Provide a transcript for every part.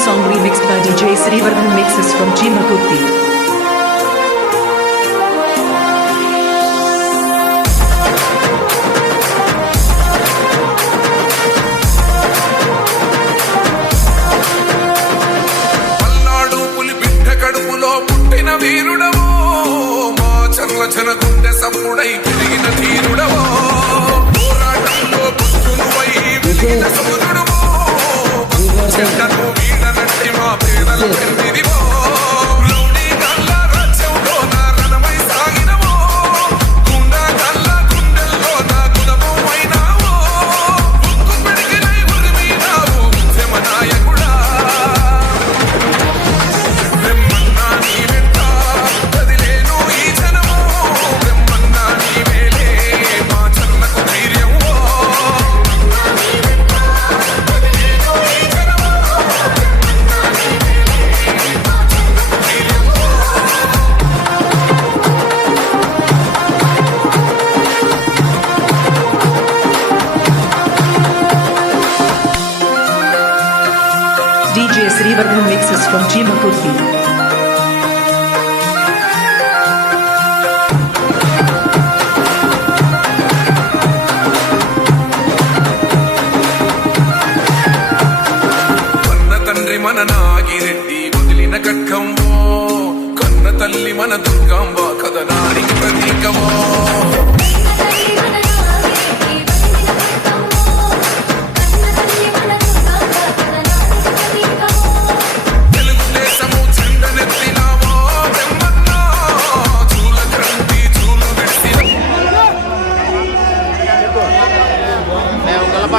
song remixed by DJ Srivardhan mixes from కడుపులో వీరుడమో మా చర్ల గుండె సప్పుడై పెరిగిన తీరు మా పేదల DJ Srivardhan mixes from Jimakurti. కన్న తండ్రి మన నాగిరెడ్డి వదిలిన కట్కంబో కన్న తల్లి మన దుర్గాంబ కథనానికి ప్రతీకమో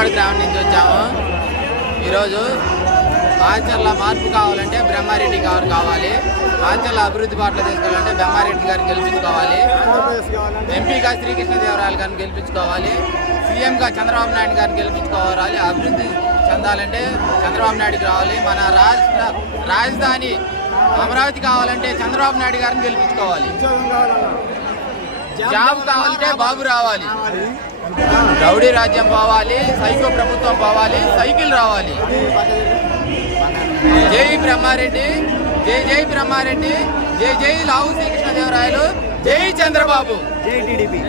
మేము గ్రామం నుంచి వచ్చాము. ఈరోజు ఆచర్ల మార్పు కావాలంటే బ్రహ్మారెడ్డి గారు కావాలి. ఆచర్ల అభివృద్ధి పాటలు తీసుకోవాలంటే బ్రహ్మారెడ్డి గారిని గెలిపించుకోవాలి. ఎంపీగా శ్రీకృష్ణదేవరాయలు గారిని గెలిపించుకోవాలి. సీఎంగా చంద్రబాబు నాయుడు గారిని గెలిపించుకోవాలి. అభివృద్ధి చెందాలంటే చంద్రబాబు నాయుడుకి రావాలి. మన రాష్ట్ర రాజధాని అమరావతి కావాలంటే చంద్రబాబు నాయుడు గారిని గెలిపించుకోవాలి. జాబ్ కావాలంటే బాబు రావాలి. రౌడీ రాజ్యం పోవాలి సైకో ప్రభుత్వం పోవాలి సైకిల్ రావాలి. జై బ్రహ్మారెడ్డి జై జై బ్రహ్మారెడ్డి జై జై లావు శ్రీకృష్ణదేవరాయలు జై చంద్రబాబు. జై టీడీపీ.